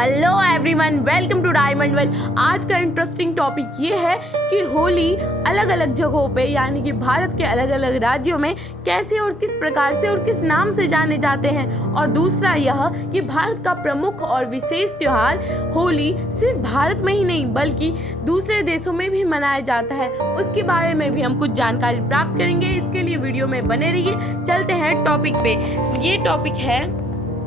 Hello everyone, welcome to Diamond Well. आज का interesting topic ये है कि होली अलग अलग जगहों पे यानी कि भारत के अलग अलग राज्यों में कैसे और किस प्रकार से और किस नाम से जाने जाते हैं। और दूसरा यह कि भारत का प्रमुख और विशेष त्योहार होली सिर्फ भारत में ही नहीं बल्कि दूसरे देशों में भी मनाया जाता है। उसके बारे में भी हम कुछ जानकारी प्राप्त करेंगे। इसके लिए वीडियो में बने रहिए। चलते हैं टॉपिक पे। ये टॉपिक है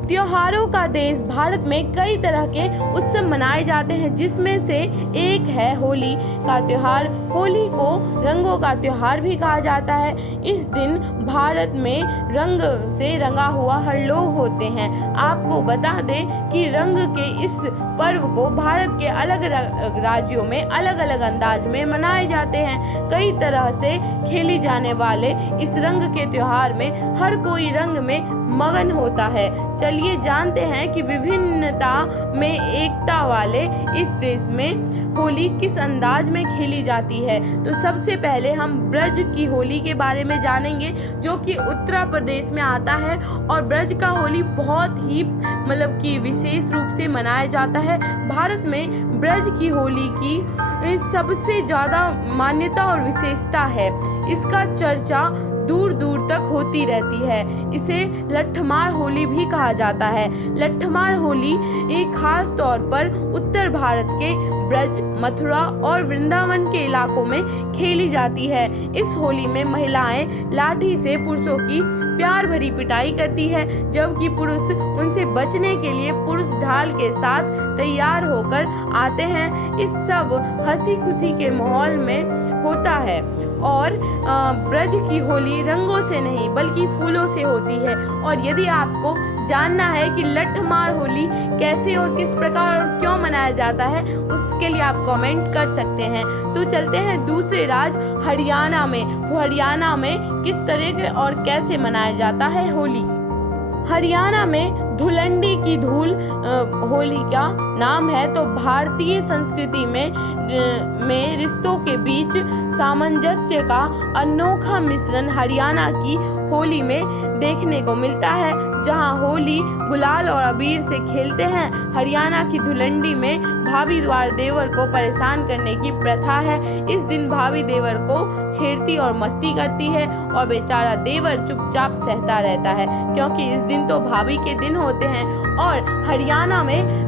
त्योहारों का देश। भारत में कई तरह के उत्सव मनाए जाते हैं जिसमें से एक है होली का त्योहार। होली को रंगों का त्योहार भी कहा जाता है। इस दिन भारत में रंग से रंगा हुआ हर लोग होते हैं। आपको बता दें कि रंग के इस पर्व को भारत के अलग राज्यों में अलग अलग अंदाज में मनाए जाते हैं। कई तरह से खेली जाने वाले इस रंग के त्योहार में हर कोई रंग में मगन होता है। चलिए जानते हैं कि विभिन्नता में एकता वाले इस देश में होली किस अंदाज में खेली जाती है। तो सबसे पहले हम ब्रज की होली के बारे में जानेंगे जो कि उत्तर प्रदेश में आता है। और ब्रज का होली बहुत ही कि विशेष रूप से मनाया जाता है। भारत में ब्रज की होली की सबसे ज्यादा मान्यता और विशेषता है। इसका चर्चा दूर दूर तक होती रहती है। इसे लट्ठमार होली भी कहा जाता है। लट्ठमार होली एक खास तौर पर उत्तर भारत के ब्रज, मथुरा और वृंदावन के इलाकों में खेली जाती है। इस होली में महिलाएं लाठी से पुरुषों की प्यार भरी पिटाई करती है, जबकि पुरुष उनसे बचने के लिए पुरुष ढाल के साथ तैयार होकर आते हैं। इस सब हंसी खुशी के माहौल में होता है। और ब्रज की होली रंगों से नहीं बल्कि फूलों से होती है। और यदि आपको जानना है कि लट्ठमार होली कैसे और किस प्रकार और क्यों मनाया जाता है, उसके लिए आप कमेंट कर सकते हैं। तो चलते हैं दूसरे राज्य हरियाणा में। हरियाणा में किस तरह के और कैसे मनाया जाता है होली। हरियाणा में धुलंडी की धूल होली का नाम है। तो भारतीय संस्कृति में रिश्तों के बीच सामंजस्य का अनोखा मिश्रण हरियाणा की होली में देखने को मिलता है, जहां होली गुलाल और अबीर से खेलते हैं। हरियाणा की धुलंडी में भाभी द्वारा देवर को परेशान करने की प्रथा है। इस दिन भाभी देवर को छेड़ती और मस्ती करती है और बेचारा देवर चुपचाप सहता रहता है, क्योंकि इस दिन तो भाभी के दिन होते हैं। और हरियाणा में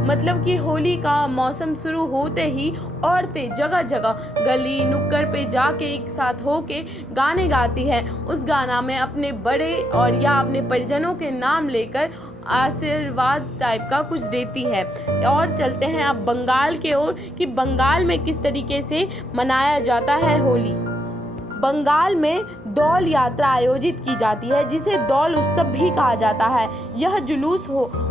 कि होली का मौसम शुरू होते ही औरतें जगह जगह गली नुक्कड़ पे जाके एक साथ होके गाने गाती है। उस गाना में अपने बड़े और या अपने परिजनों के नाम लेकर आशीर्वाद टाइप का कुछ देती है। और चलते हैं अब बंगाल के ओर कि बंगाल में किस तरीके से मनाया जाता है होली। बंगाल में दौल यात्रा आयोजित की जाती है, जिसे दौल उत्सव भी कहा जाता है। यह जुलूस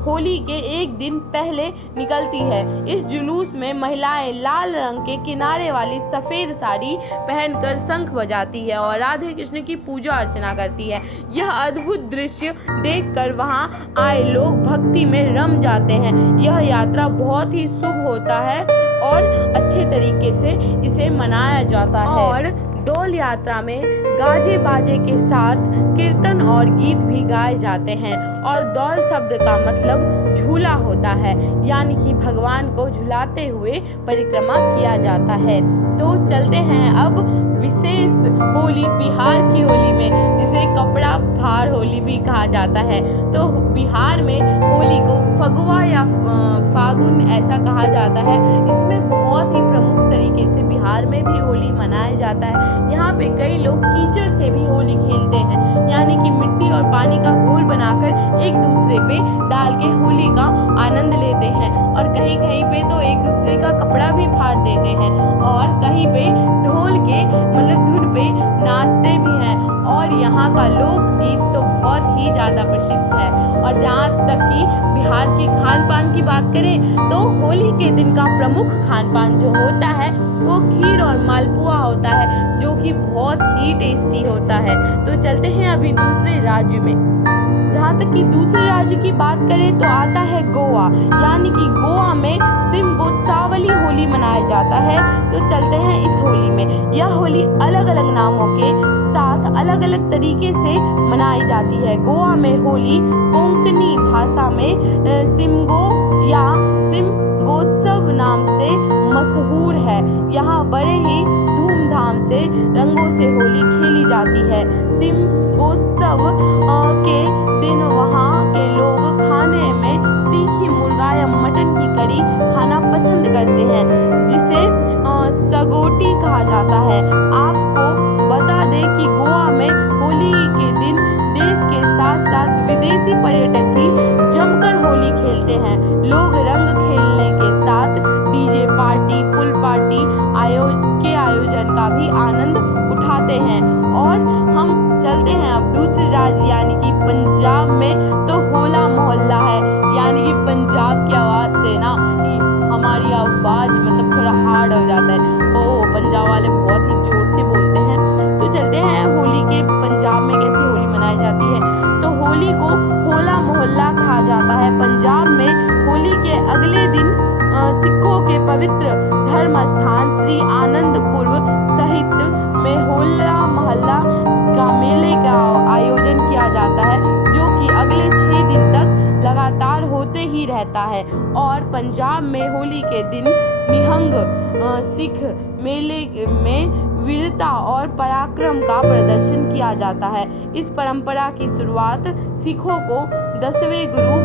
होली के एक दिन पहले निकलती है। इस जुलूस में महिलाएं लाल रंग के किनारे वाली सफेद साड़ी पहनकर शंख बजाती है और राधे कृष्ण की पूजा अर्चना करती है। यह अद्भुत दृश्य देखकर वहां आए लोग भक्ति में रम जाते हैं। यह यात्रा बहुत ही शुभ होता है और अच्छे तरीके से इसे मनाया जाता है। और डोल यात्रा में गाजे बाजे के साथ कीर्तन और गीत भी गाए जाते हैं। और डोल शब्द का मतलब झूला होता है, यानी कि भगवान को झुलाते हुए परिक्रमा किया जाता है। तो चलते हैं अब विशेष होली बिहार की होली में, जिसे कपड़ा फाड़ होली भी कहा जाता है। तो बिहार में होली को फगुआ या फागुन ऐसा कहा जाता है। इसमें बहुत ही प्रमुख तरीके से बिहार में भी होली मनाया जाता है। यहाँ पे कई लोग कीचड़ से भी होली खेलते हैं, यानी कि मिट्टी और पानी का घोल बनाकर एक दूसरे पे डाल के होली का आनंद लेते हैं। और कहीं कहीं पे तो एक दूसरे का कपड़ा भी फाड़ देते हैं और कहीं पे ढोल के धुन पे नाचते भी हैं। और यहाँ का लोकगीत तो बहुत ही ज्यादा प्रसिद्ध है। और जहाँ तक कि बिहार के खान पान की बात करें तो होली के दिन का प्रमुख खान पान जो होता है वो खीर और मालपुआ होता है, जो कि बहुत ही टेस्टी होता है। तो चलते हैं अभी दूसरे राज्य में। जहाँ तक कि दूसरे राज्य की बात करें तो आता है गोवा, यानी कि गोवा में सिमगोत्सवाली होली मनाया जाता है। तो चलते हैं इस होली में। यह होली अलग अलग नामों के साथ अलग अलग तरीके से मनाई जाती है। गोवा में होली कोंकणी भाषा में सिमगो या सिम बड़े ही धूमधाम से रंगों से होली खेली जाती है। शिमगोत्सव के दिन वहाँ के लोग खाने में तीखी मुर्गा या मटन की करी खाना पसंद करते हैं, जिसे सगोटी कहा जाता है। आपको बता दें कि गोवा में होली के दिन देश के साथ साथ विदेशी पर्यटक भी जमकर होली खेलते हैं। लोग रंग खेलने के साथ डीजे पार्टी, पूल पार्टी के आयोजन का भी आनंद उठाते हैं। और हम चलते हैं अब दूसरे राज्य यानी कि पंजाब में, तो होला मोहल्ला है। यानी कि पंजाब की आवाज से ना हमारी आवाज मतलब थोड़ा हार्ड हो जाता है। पंजाब वाले बहुत ही जोर से बोलते हैं। तो चलते हैं होली के पंजाब में कैसे होली मनाई जाती है। तो होली को होला मोहल्ला कहा जाता है। पंजाब में होली के अगले दिन सिखों के पवित्र धर्म स्थान श्री आनंदपुर सहित में होला मोहल्ला का मेले का आयोजन किया जाता है, जो कि अगले 6 दिन तक लगातार होते ही रहता है। और पंजाब में होली के दिन निहंग सिख मेले में वीरता और पराक्रम का प्रदर्शन किया जाता है। इस परंपरा की शुरुआत सिखों को 10वें गुरु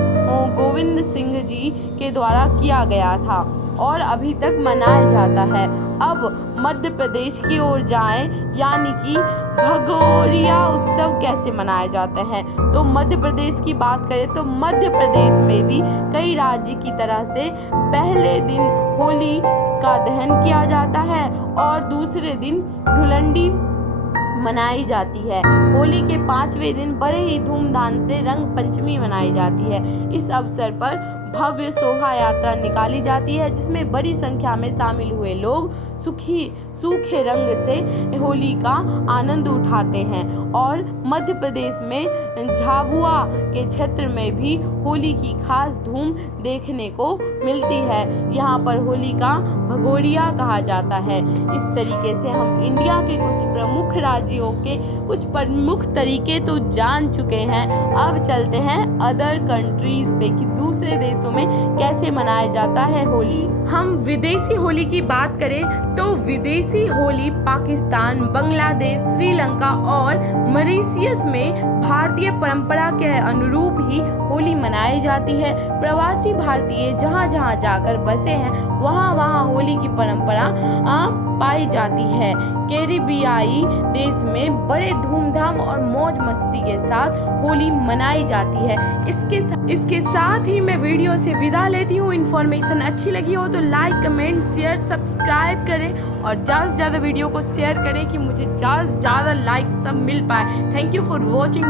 गोविंद सिंह जी के द्वारा किया गया था और अभी तक मनाया जाता है। अब मध्य प्रदेश की ओर जाएं, यानी कि भगोरिया उत्सव कैसे मनाए जाते हैं। तो मध्य प्रदेश की बात करें तो मध्य प्रदेश में भी कई राज्य की तरह से पहले दिन होली का दहन किया जाता है और दूसरे दिन धुलंडी मनाई जाती है। होली के 5वें दिन बड़े ही धूमधाम से रंग पंचमी मनाई जाती है। इस अवसर पर भव्य शोभा यात्रा निकाली जाती है, जिसमें बड़ी संख्या में शामिल हुए लोग सूखे रंग से होली का आनंद उठाते हैं। और मध्य प्रदेश में झाबुआ के क्षेत्र में भी होली की खास धूम देखने को मिलती है। यहाँ पर होली का भगोरिया कहा जाता है। इस तरीके से हम इंडिया के कुछ प्रमुख राज्यों के कुछ प्रमुख तरीके तो जान चुके हैं। अब चलते हैं अदर कंट्रीज पे कि दूसरे देशों में कैसे मनाया जाता है होली। हम विदेशी होली की बात करें तो विदेशी होली पाकिस्तान, बांग्लादेश, श्रीलंका और मॉरिशस में भारतीय परंपरा के अनुरूप ही होली मनाई जाती है। प्रवासी भारतीय जहाँ जहाँ जाकर बसे हैं वहाँ होली की परंपरा पाई जाती है। कैरिबियाई देश में बड़े धूमधाम और मौज मस्ती के साथ होली मनाई जाती है। इसके साथ ही मैं वीडियो से विदा लेती हूँ। इन्फॉर्मेशन अच्छी लगी हो तो लाइक, कमेंट, शेयर, सब्सक्राइब करें और ज़्यादा से ज़्यादा वीडियो को शेयर करें कि मुझे ज़्यादा से ज़्यादा लाइक सब मिल पाए। Thank you for watching.